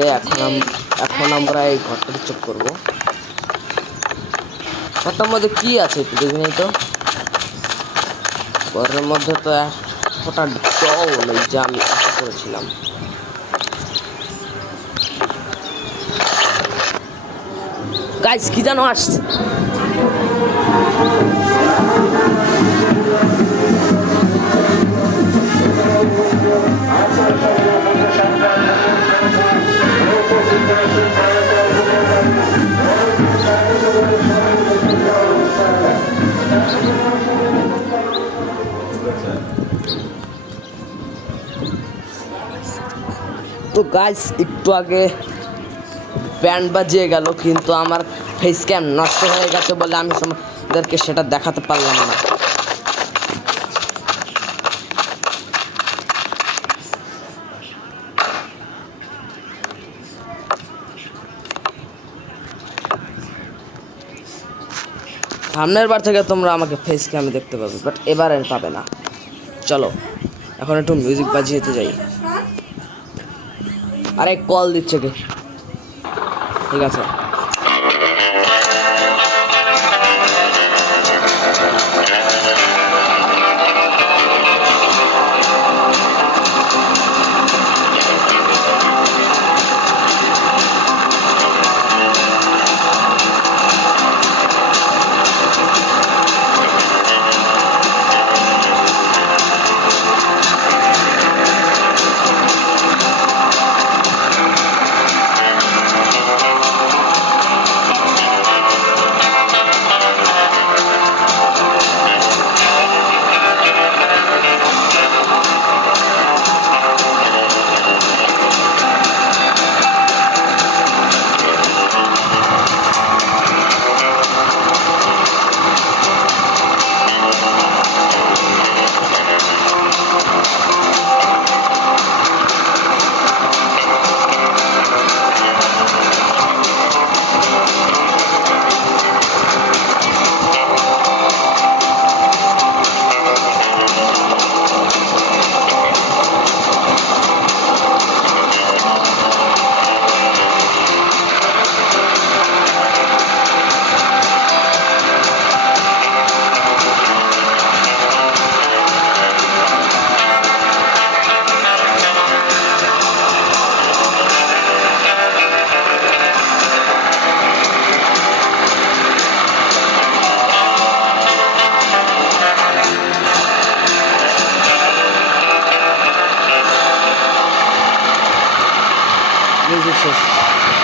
ওকে, এখন আমরা এই ঘরটা চেক করবো। ঘরটার মধ্যে কি আছে একটু দেখি নাই তো। ঘরের মধ্যে তো ফোটা ডল নেই যা আমি আশা করেছিলাম। গাইস কি জানো আসছে, তো গাইস একটু আগে ব্যান্ড বাজিয়ে গেল, কিন্তু আমার ফেস ক্যাম নষ্ট হয়ে গেছে বলে আমি তোমাদেরকে সেটা দেখাতে পারলাম না। সামনের বার থেকে তোমরা আমাকে ফেস ক্যামে দেখতে পাবে, বাট এবার আর পাবে না। চলো এখন একটু মিউজিক বাজিয়েতে যাই। আরে কল দিচ্ছে কে? ঠিক আছে, মিউজিক শেষ।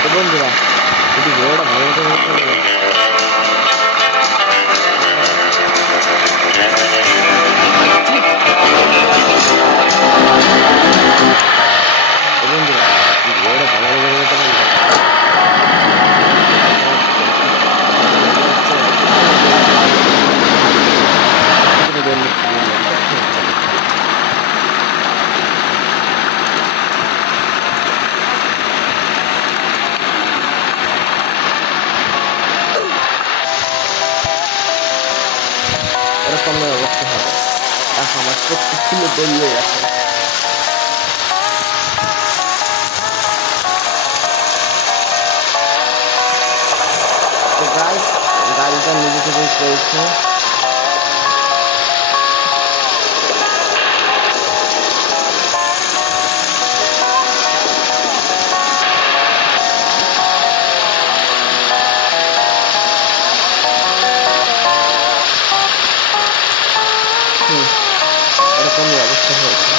তো বন্ধুরা যদি ভিডিওটা ভালো লাগে এরকম অবস্থা হবে। দেখো আমার চোখটি খুলে বেরিয়ে গেছে। তো গাইস গাড়িটা নিজে থেকেই চলছে। এরকমই অবস্থা হয়েছে।